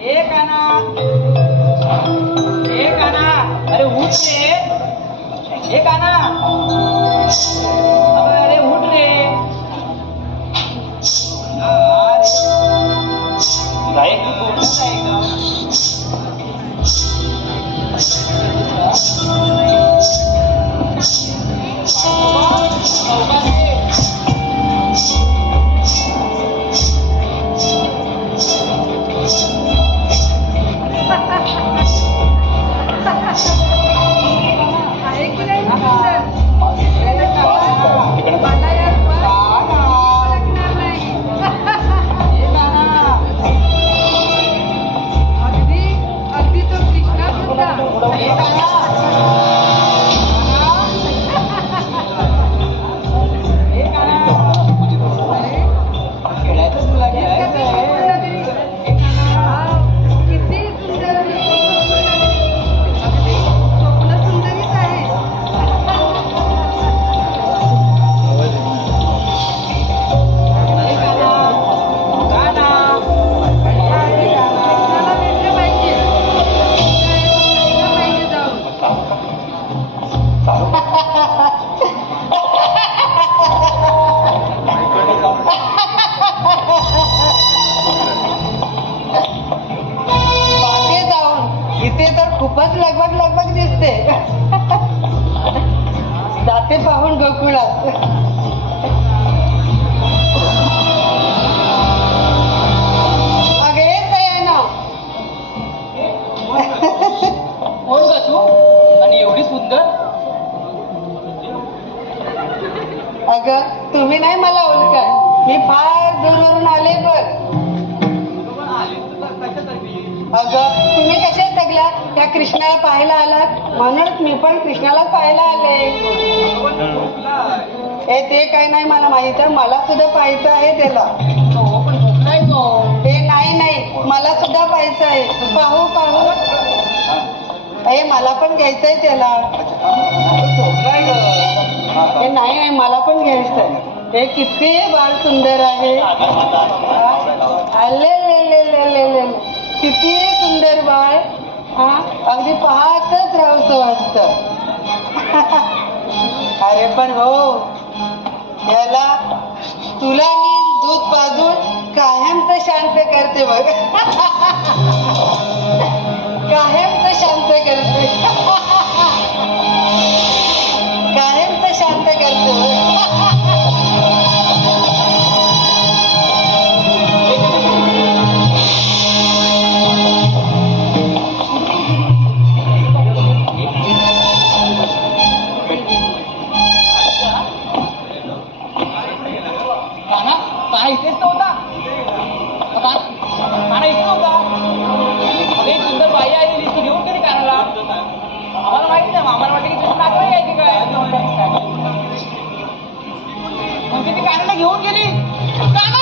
अरे उठ रे, हे काना, अरे उठ रे. खूपच लगबग लगबग दिसते. जाते पाहून गोकुळात. अगे ना कोण ग तू आणि एवढी सुंदर. अगं तुम्ही नाही मला ओळखत, मी फार दूरवरून आले. पण अगं तुम्ही कशा सगळ्या त्या कृष्णाला पाहायला आलात, म्हणून मी पण कृष्णाला पाहायला आले. हे ते काय नाही मला माहित, मला सुद्धा पाहायचं आहे त्याला. ते नाही मला सुद्धा पाहायचं आहे. पाहू पाहू हे मला पण घ्यायचंय त्याला. हे नाही मला पण घ्यायचंय. हे किती बाळ सुंदर आहे. किती सुंदर बाळ. अगदी पाहतच राहूस वाटत. अरे पण हो, याला तुला मी दूध पाजून कायमच शांत करते बघ. कायमच शांत करते. कायमच शांत करते बघ. इथेच नव्हता काना, इथे नव्हता. एक सुंदर बाई आलेली, तू घेऊन कधी कानाला. आम्हाला माहिती नाही, आम्हाला वाटतं की तुझी नातवाई यायची काय. मग ती कानाला घेऊन गेली. काना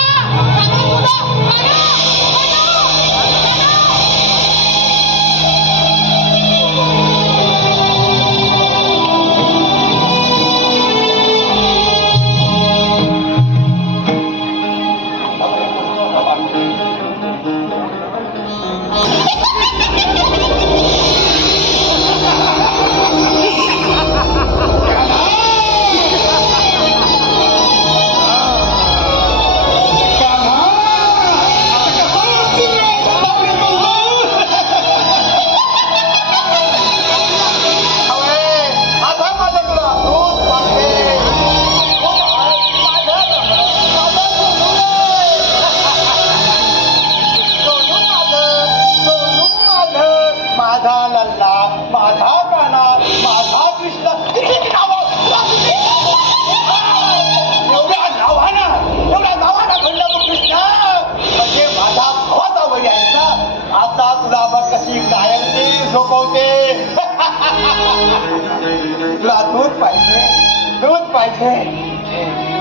तुला दूध पाहिजे.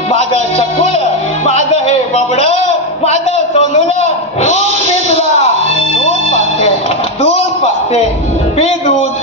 माझं शकुळ, माझं हे बबड, माझं सोनूल, दूध दे तुला. दूध पाजते. पी दूध.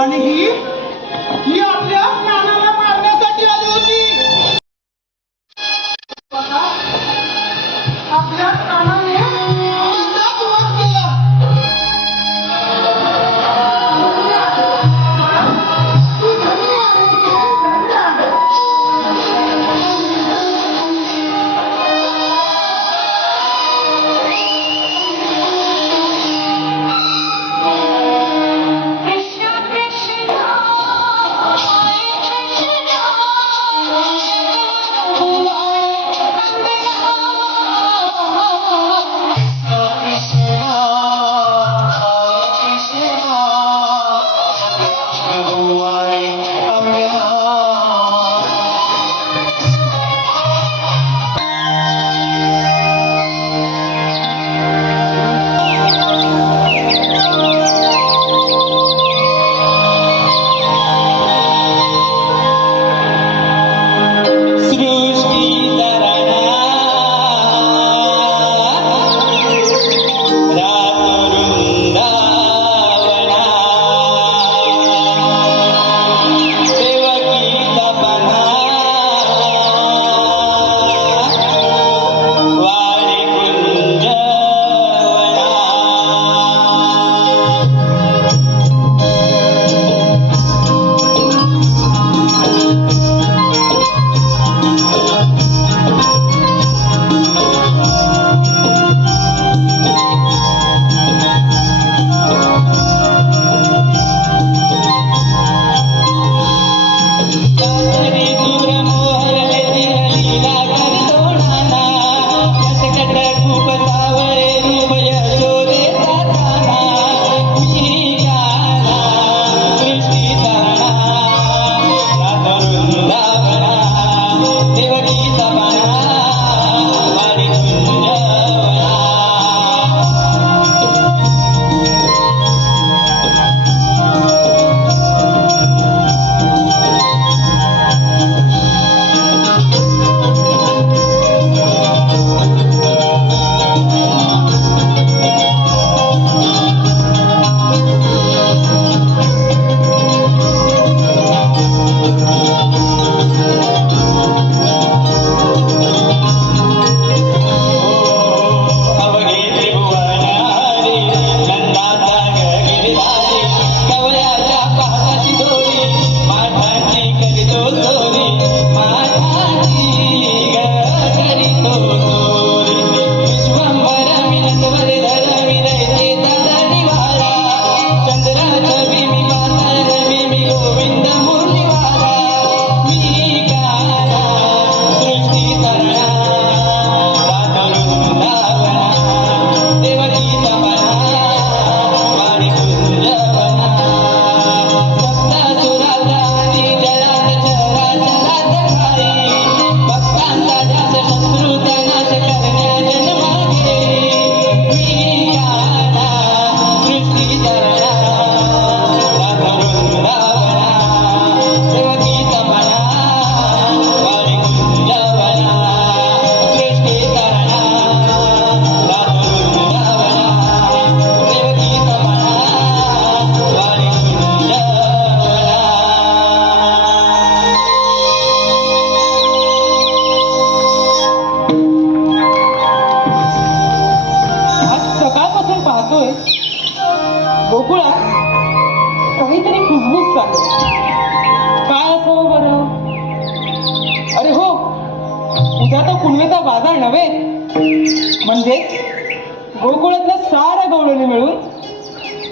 आणि ही आपल्या कानाला मारण्यासाठी आली होती. आपल्या कानाने तिचा वध केला. तू धन्य आहे, तू धन्य आहे. उद्या तर पुनवेचा बाजार नव्हे म्हणजे गोकुळातल्या साऱ्या गवळणी मिळून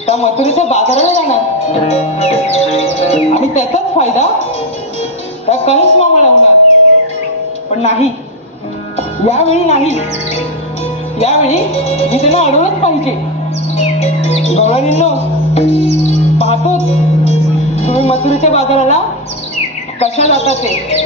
त्या मथुरेच्या बाजाराला जाणार आणि त्याचाच फायदा त्या कंस मामाला होणार. पण नाही, यावेळी नाही. यावेळी मी त्यांना अडवलंच पाहिजे. गवळणींनो, पाहतोच तुम्ही मथुरेच्या बाजाराला कशा जाता ते.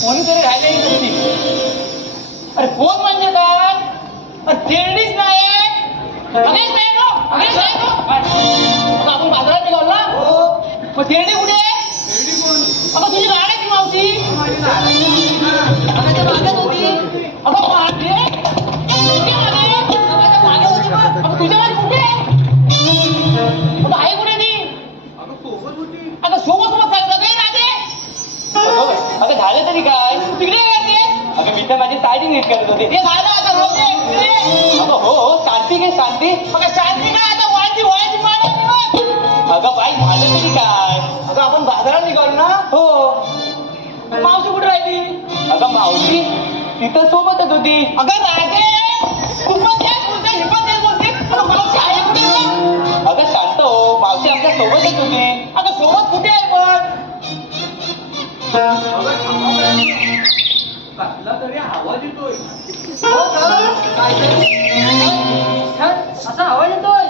कोणीतरी राहिले तुमची. अरे कोण म्हणजे काय? अरे तेरडीच नाही. अगेच नाही नो, अगेच नाही नो. आपण बाजारात निघालो ना. मग तेरडी कुठे आहे? अगं तुझी गाडी की मावशी? अगं मागे होती. अगं मागे होती मग. अगं तुझ्या मागे कुठे? अगं आई कुठे ती? अगं सोबत काय सगळे राहते. अगं झालं तरी काय? तिकडे काय? अगं मी तर माझी ताजी नीट करत होते. ते झालं आता हो. अगं हो हो शांती घे शांती. अगं शांती काय आता व्हायची माळा. अगं बाई झालं तरी काय? अगं आपण बाजारात निघालो ना. हो. मावशी कुठे राहिली? अगं मावशी तिथं सोबतच होती. अगं राहते तू पण काय बोलते हे पण काय बोलते. मावशी आहे कुठे? अगं शांत हो मावशी आमच्या सोबतच होती. अगं सोबत कुठे आहे पण? कसला तरी आवाज येतोय. असा आवाज येतोय.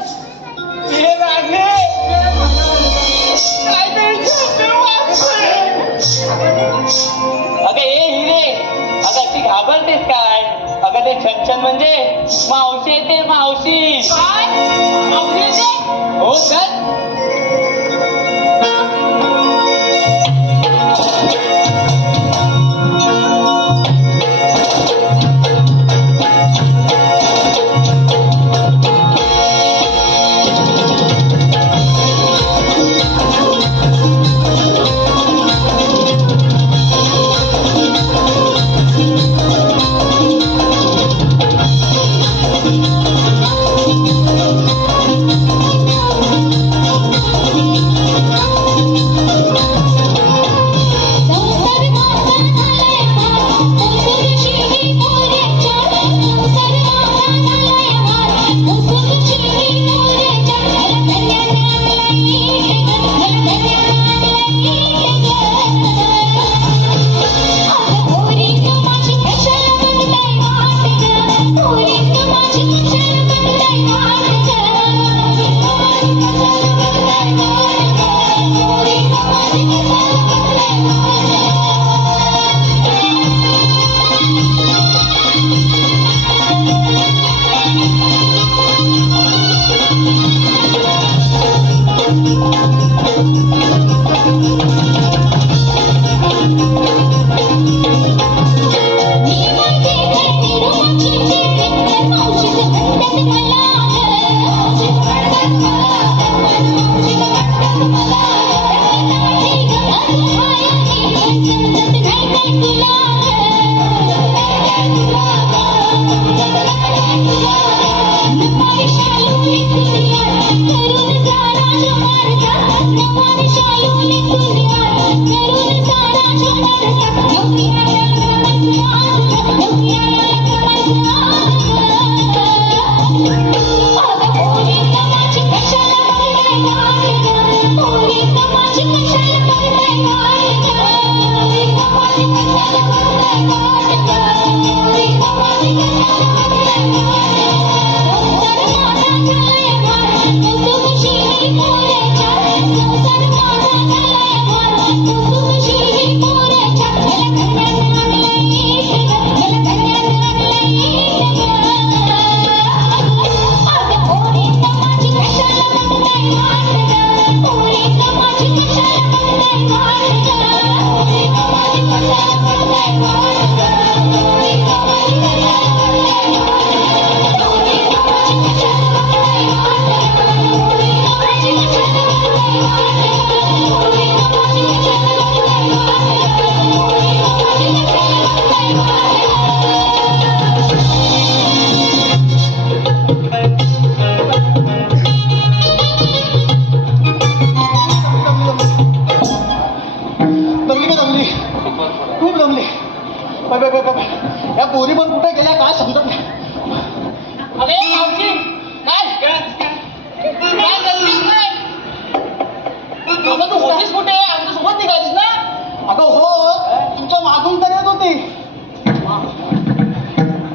अगं ए हिरे अगं ती घाबरतेस काय? अगं ते छनछन म्हणजे मावशी येते मावशी. काय मावशी येते? हो सर. या पोरी पण कुठे गेल्या काय समजत नाही. अरे मावशी काय करतीस काय? तू होतीस कुठे? आमच्या सोबत निघालीस ना? अगं हो, तुमच्या मागून तर येत होती.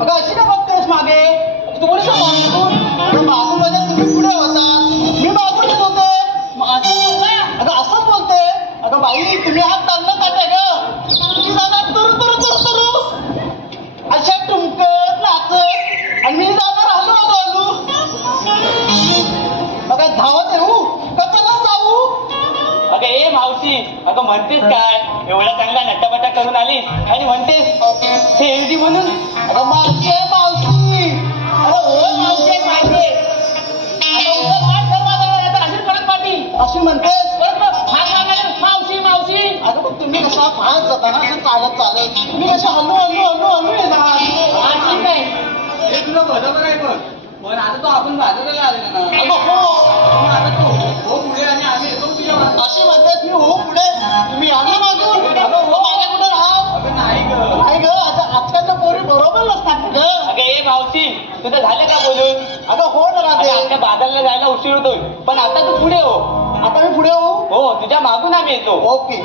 अगं अशी का बघतेस मागे? तू कोणी सांभाळून? अगं मागून म्हणजे तुम्ही पुढे होता, मी मागून येत होते. असं बोलला? अगं असंच बोलते. अगं बाई तुम्ही हात ताणलं काटे ग. तुम्ही जाणार तुरु तुरु तुरु तुरु अशा टुमकत नाचत आणि मी जाणार हलू हलू हलू. अगं धावत येऊ का चला जाऊ? अगं ए मावशी, अगं म्हणतेस काय? एवढा चांगला नट्टाबट्टा करून आलीस आणि म्हणतेस खेळडी म्हणून? अगं मावशी आहे मावशी. अरे हो मावशी आहे माहिती. आता उद्या पाठ कर माझा याचा अशीच परत पाठी. अशी म्हणतेस? परत मग हात लागायला मावशी मावशी. अगं पण तुम्ही कशा फास्ट जाता ना असं चालत चालत. तुम्ही कशा हलू हलू हलू हलू येणार. हा ठीक आहे. हे तुला बरोबर आहे पण आता तो आपण बाजूला आलेला ना. अगं हो, मग आता तू हो पुढे आणि आम्ही येतो तुझ्या मागे. अशी म्हणतात मी हो पुढे तुम्ही या ना मागून. अगं हो मागे कुठे राहा. अगं नाही ग. नाही ग, आता आजकालच्या पोरी बरोबर नसतात ग. अगं ए मावशी, तुझं झालं का बोलून? अगं हो ना अगं राहते. आमच्या बाजारला जायला उशीर होतोय, पण आता तू पुढे हो. आता मी पुढे हो. हो, तुझ्या मागून आम्ही येतो. ओके.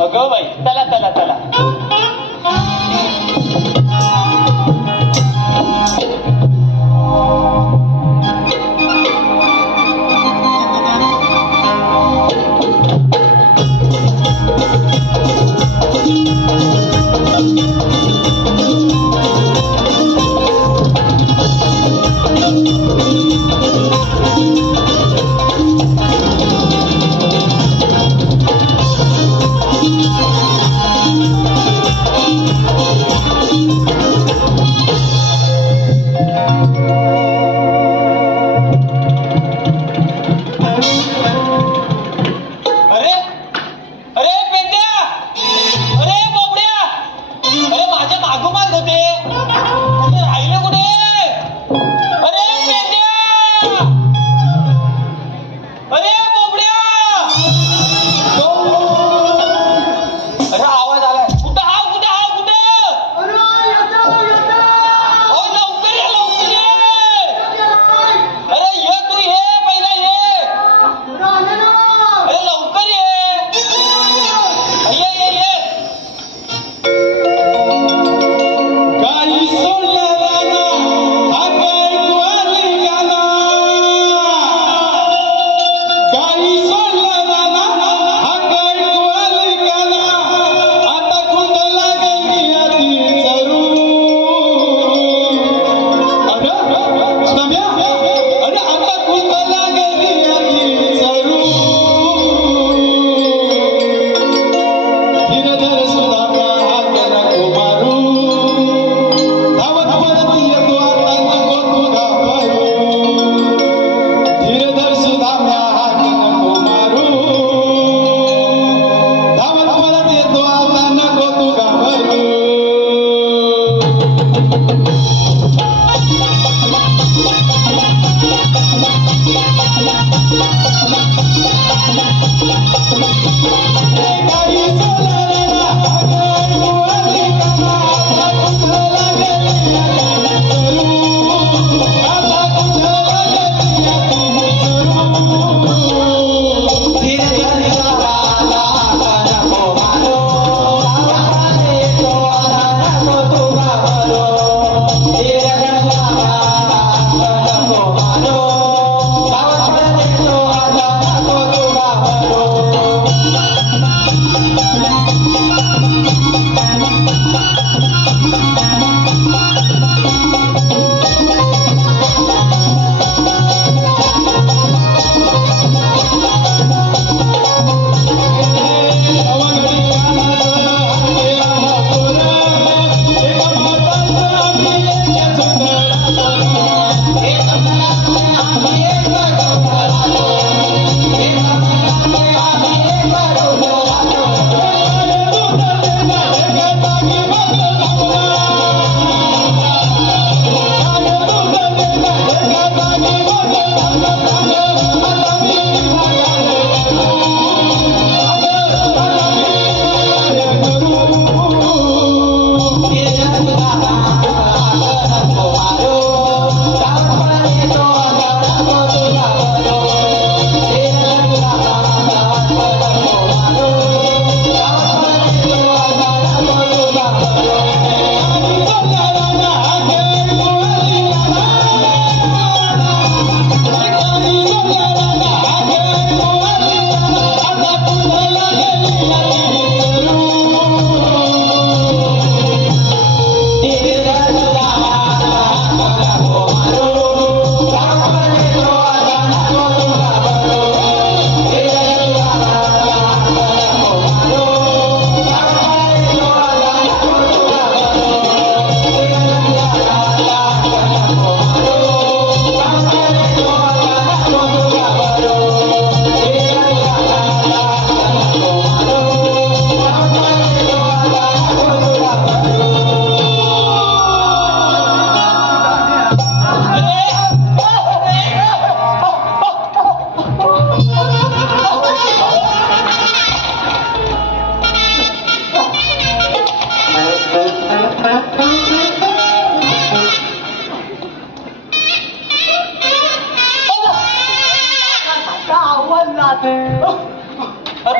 अगं बाई, चला चला चला.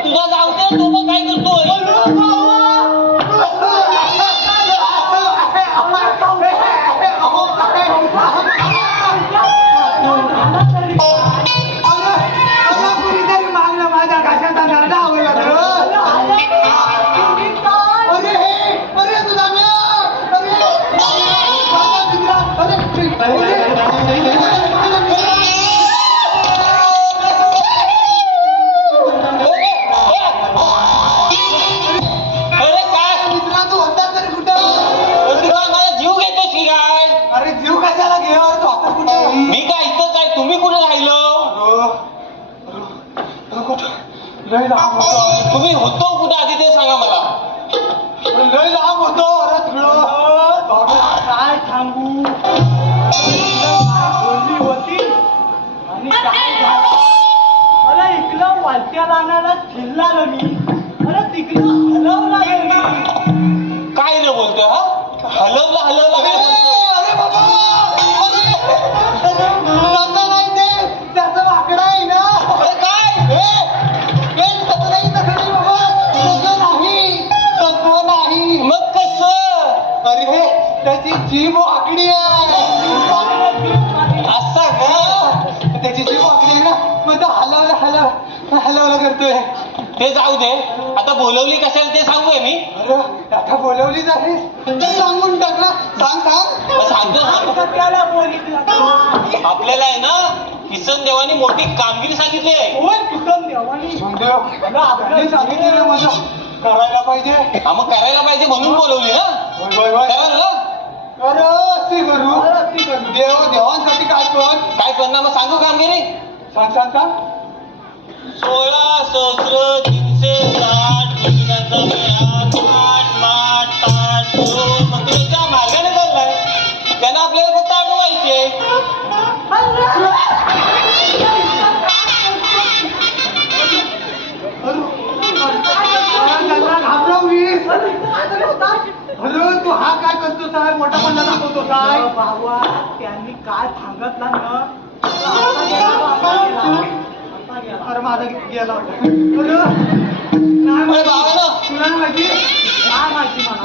तुझा जाऊ दे, तो मग काय करतोय? तुम्ही होतो कुठे आधी ते सांगा मला. लय लांब होतो. काय सांगू बोलली होती आणि काय झालं. अरे इकडं वालत्या लावण्याला चिल्लालो मी. अरे तिकडं हलवला गेली. काय रे बोलतोय? हा हलवला हलवला काय बोलतोय? अरे बाबा तसं नाही ते त्याचं वाकडं आहे ना. अरे काय तसं नाही बाबा. तसं नाही मग कसं? अरे त्याची जीभ वाकडी आहे. असा का? त्याची जीभ वाकडी आहे ना. मग तो हलवला करतोय. ते जाऊ दे, आता बोलवली कशाला ते सांगूय मी. अरे आता बोलवली आहेस तर सांगून टाक ना. सांग सांगतो. त्याला बोलली आपल्याला आहे ना किसन देवानी मोठी कामगिरी सांगितली आहे. किसन देवानी आपल्याला सांगितलं माझा करायला पाहिजे. हा मग करायला पाहिजे म्हणून बोलवली ना. कराल ना. अरे अशी करू देवांसाठी काय करणार मग सांगू कामगिरी. सांग 16 सहस्र 360 महिन्याचा मेळा थाट माट ताट मंदिराच्या मार्गाने चाललाय. त्यांना आपल्याला फक्त अडवायचे. घाबरवलीस. अरे तू हा काय करतो साहेब. मोठा पणला दाखवतो काय बाबा. त्यांनी काय सांगितलं ना. अरे माझा गेला तुला माहिती काय माहिती मला.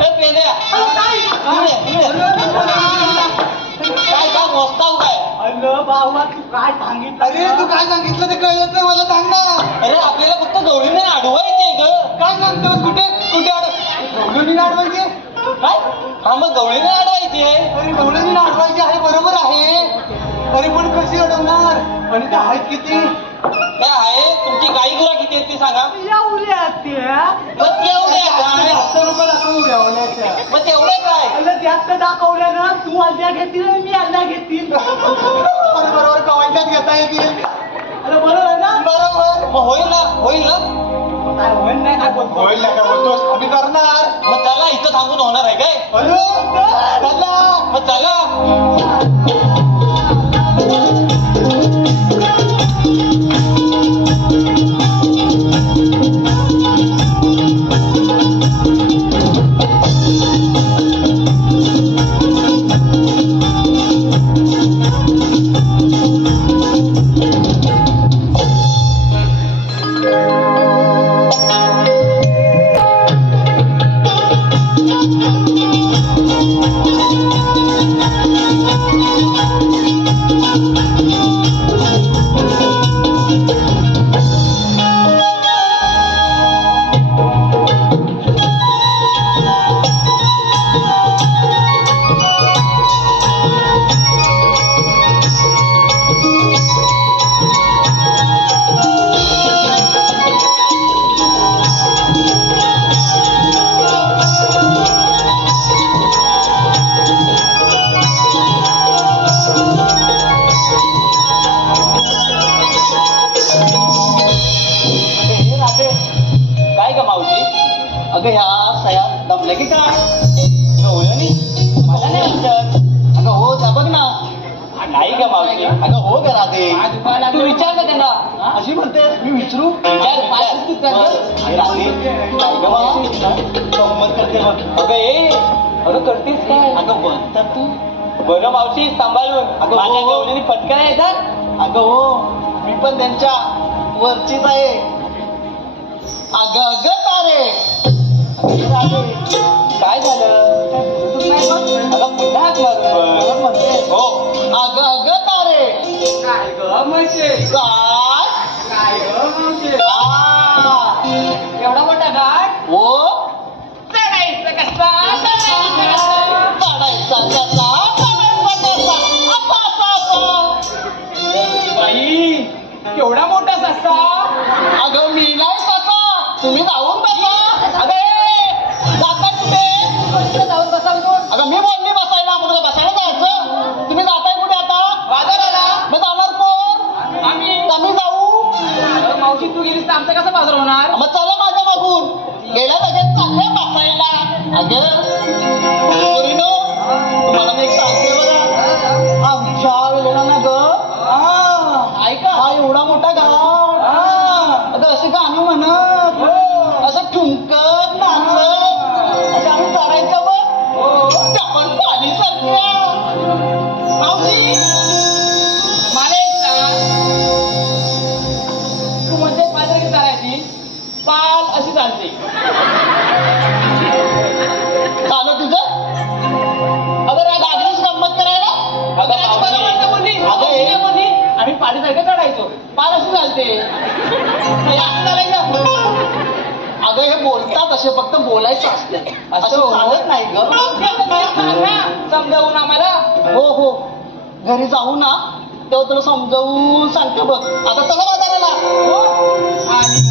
काय काय मोजताव काय? अरे बाबा तू काय सांगितलं. अरे तू काय सांगितलं ते कळलं नाही मला. सांग ना. अरे आपल्याला फक्त गवळीने अडवायचे ग. काय सांगतोस. कुठे हा मग गवळीने अडवायची आहे. अरे गवळणी अडवायची आहे, बरोबर आहे. अरे पण कशी अडवणार? आणि ते आहेत किती? काय आहे तुमची गाई गुरा किती आहेत ती सांगा. एवढ्या त्या मग तेवढे काय? 100 रुपये दाखवून द्यावण्याच्या. मग तेवढे काय? अरे जास्त दाखवल्या ना तू अंड्या घेतील आणि मी अंड्या घेतील. बरोबर कवायच्यात घेता येतील. अरे बरोबर आहे ना? बरोबर. मग होईल ना होईल ना. काय होईल नाही काय बोलतो. होईल नाही का बोलतोस? आम्ही करणार. मग त्याला इथं थांबून होणार आहे काय? अरे चला. मग चला. काय ग मावशी? अगं ह्या सया दमल्या की काय? गवळणी मला नाही वाटत. अगं हो जा बघ ना. नाही ग मावशी. अगं हो ग राधे. तू विचार ना त्यांना. अशी म्हणते मी विचारू. विचार. राधे काय ग मावशी गंमत करते बघ. अगं ये अगं करतेस काय? अगं बोलतात तू. बरं मावशी सांभाळून. अगं, माझ्या हो. गवळणी पटकन येतात. अगं हो मी पण त्यांच्या वरचीच आहे. अगं अगं तारे. अगं राधे काय झालं? अगं पुन्हा हाक मारून बघ. हो. अगं अगं तारे. काय ग म्हशे? काय काय ग म्हशे? एवढा मोठा घाट हो चढायचं कसा चढायचं कसा? काढायचा कसा काढायचा कसा असा असा असा. बाई केवढा मोठा ससा. अगं मी नाही कसा. तुम्ही जाऊन बसा. अगं ए, जाता कुठे? जाऊन बसा म्हणून. अगं मी बोलली बसायला मुलगा बसायला जायचं. तुम्ही जाताय कुठे आता? बाजाराला. मग जाणार कोण? आम्ही. आम्ही जाऊ. अगं, मावशी तू गेलीस तर आमचा कसा बाजार होणार? मग चला माझ्या मागून. गेल्या लगेच चालले बसायला. अगं पोरीनो, तुम्हाला मी एक सांगते बघा. आमच्या वेळेला ना ग ऐका. हा एवढा मोठा घाट. अगं असे गाणं म्हणत असं ठुमकत नाचत असं आम्ही करायचं बघ. त्या पण पाणी सारख्या. मावशी मला एक सांग. तू म्हणते पायदळी चालायची पाल अशी चालते. झालं तुझं? अगं राजा लागलीच गंमत करायला. अगं मावशी अगं हे- बोलली आम्ही पाडीसारखं चढायचो पाल अशी चालते. नाही, असं चालायचं. अगं हे बोलतात असे फक्त बोलायचं असते. असं असं चालत नाही ग. सांग ना समजावून आम्हाला. हो हो घरी जाऊ ना तेव्हा तुला समजावून सांगते बघ. आता चला बाजाराला. आणि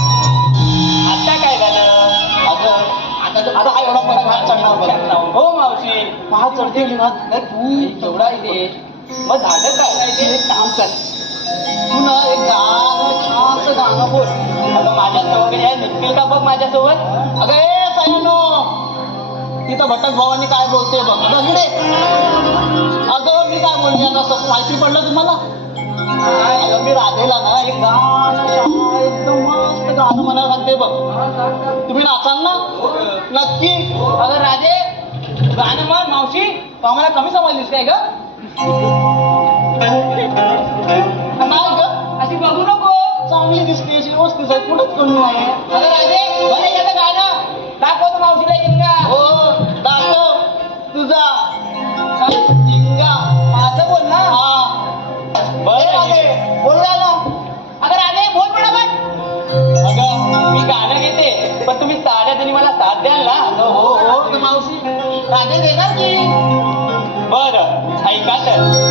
आता काय झालं? आता हा एवढा मोठा घाट चढणार बघ. हो मावशी. पहा चढते गेली ना नाही तू एवढा इथे मग झालं काय? एक काम कर. तू ना एक गाणं छानसं गाणं बोल. अगं माझ्यासोबत या निघतील का बघ माझ्यासोबत. अगं ए सयानो तिथं भटक भावानी काय बोलते बघ. अगं इकडे. अगं मी काय बोलते आता असं माहिती पडलं तुम्हाला? अगं मी राधेला ना एक गाणं एकदम मस्त गाणं म्हणायला सांगते बघ. तुम्ही नाचाल ना? नक्की. अगं राजे गाणं म्हण मावशी. तू आम्हाला कमी समजलीस काय ग? नाही ग अशी बघू नको. चांगली दिसते अशी व्यवस्थित आहे कुठंच कमी नाही. अगं राजे बरं एखादं गाणं दाखवतो मावशीला एक का? हो दाखव. राधे देणार की. बरं ऐका तर.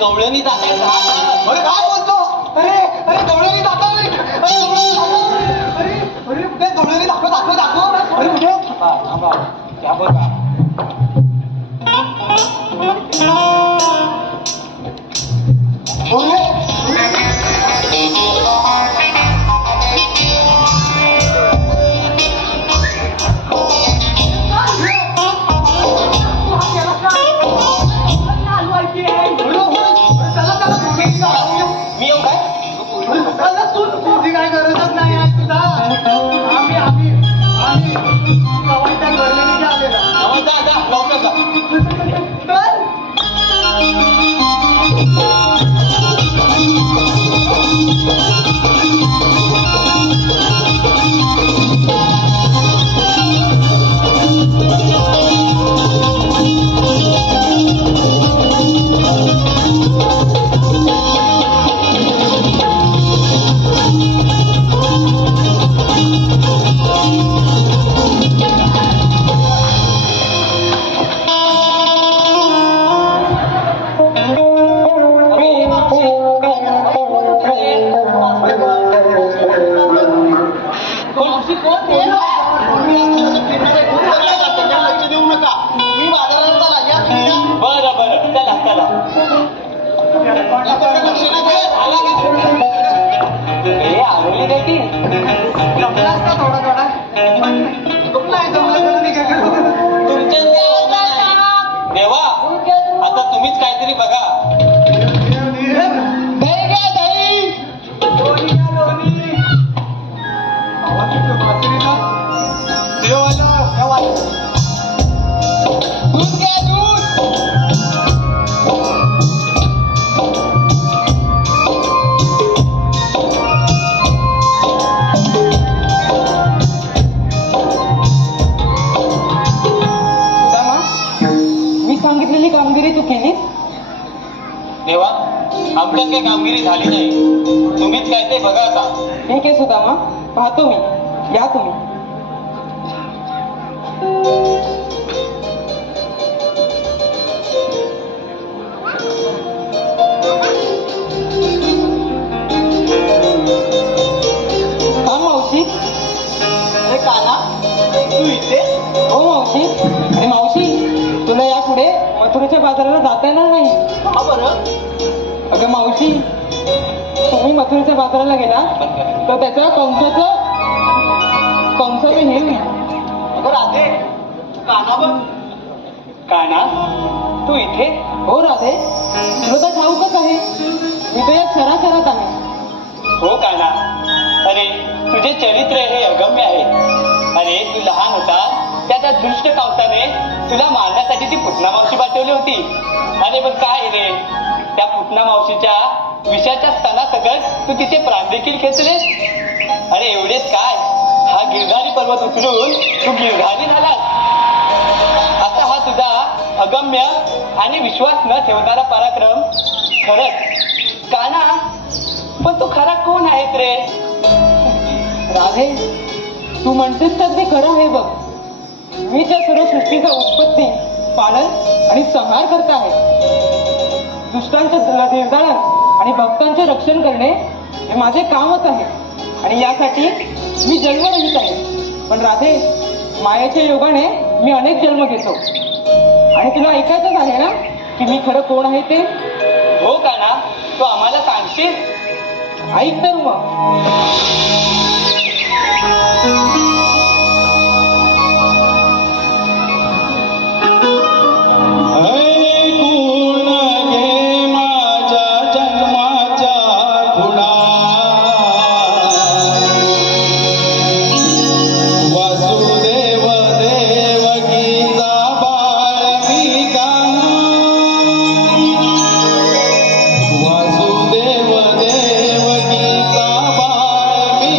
गवळणी जात आहे. अरे काय बोलतो? अरे अरे गवळणी जात आहे. अरे कुठे गवळणी? दाखव दाखव दाखव. अरे कुठे? थांबा क्या बघा. मी येऊ काय? तुझी काय गरजच नाही आहे तुझा. आम्ही आम्ही आम्ही गव्हाच्या घरलेली आलेला. मावशी कोण ते? लक्ष देऊ नका. मी बाजारात चला या तुम्ही या. बरं बरं चला चला. लक्ष नाही देत. आला का? ए आवडली काय ती? जमलास का थोडा थोडा जमलाय जमला मी काय करू तुमच्या देवा आता तुम्हीच काहीतरी बघा. दही घ्या, दही. लोणी घ्या, लोणी. आवाज येतोय बासरीचा. देव आला. दूध घ्या, दूध. सुदामा, मी सांगितलेली कामगिरी तू केलीस? देवा आमच्यात काही कामगिरी झाली नाही. तुम्हीच काय ते बघा आता. ठीक आहे सुदामा, पाहतो मी. या तुम्ही. हा मावशी. अरे काना तू इथे हो मावशी. अरे मावशी, तुला यापुढे मथुरेच्या बाजाराला जाता येणार नाही. का बरं? अगं मावशी, तुम्ही मथुरेच्या बाजाराला गेला तर त्याच्या कंसाचं हे होईल. अगं राधे काना बघ. काना तू इथे? हो राधे, तुला तर ठाऊकच आहे, मी तर या शहरात आहे. हो काना. अरे तुझे चरित्र हे अगम्य आहे. अरे तू लहान होता त्या दुष्ट कावसाने तुला मारण्यासाठी ती पुतना मावशी पाठवली होती. अरे पण काय रे, त्या पुतना मावशीच्या विषाच्या स्तनासकट तू तिचे प्राण देखील खेचले. अरे एवढेच काय, हा गिरधारी पर्वत उचलून तू गिरधारी झालास. असा हा तुझा अगम्य आणि विश्वास न ठेवणारा पराक्रम. खरंच काना, पण तू खरा कोण आहेस रे? राधे, तू म्हणतेस तर ते खरं आहे बघ. मी त्या सर्व सृष्टीचा उत्पत्ती, पालन आणि संहार करता आहे. दुष्टांचे निर्दालन आणि भक्तांचे रक्षण करणे हे माझे कामच आहे आणि यासाठी मी जन्मरहित आहे. पण राधे, मायेच्या योगाने मी अनेक जन्म घेतो आणि तुला ऐकायचंच आहे ना की मी खरं कोण आहे ते? हो काना, तू आम्हाला सांगशील? ऐक तर मग. वासुदेव देवकीचा बाळ मी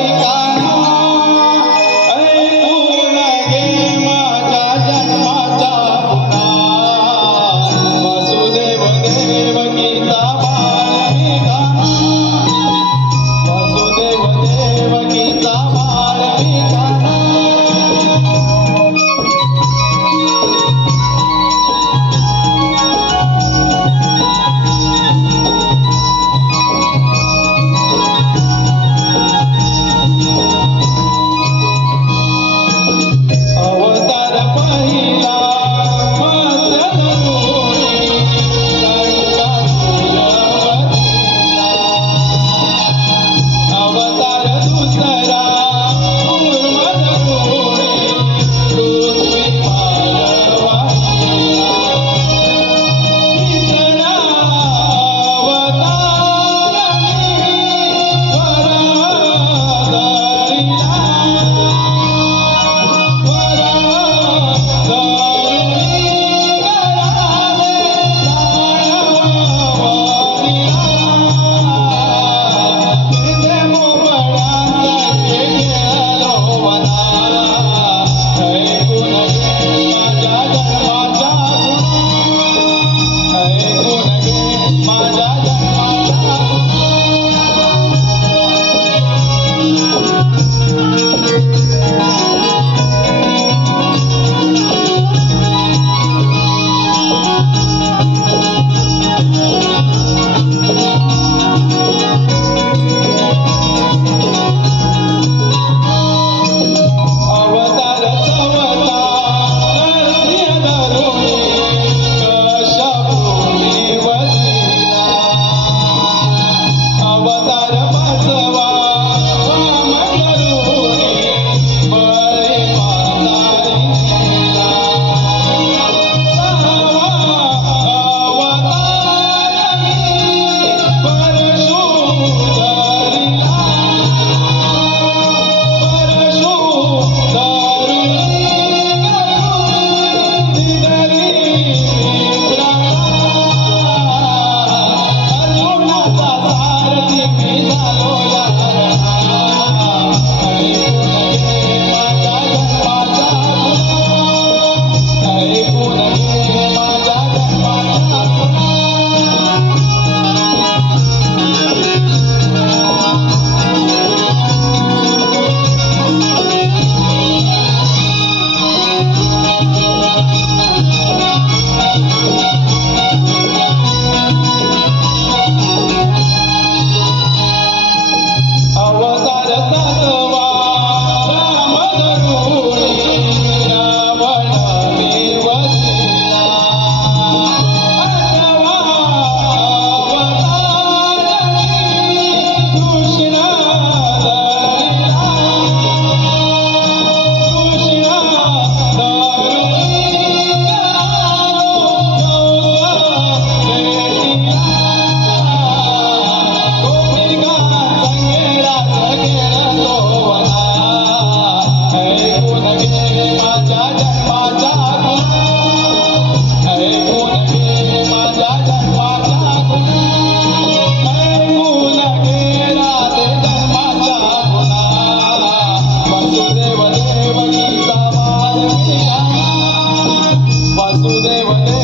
सुदैवते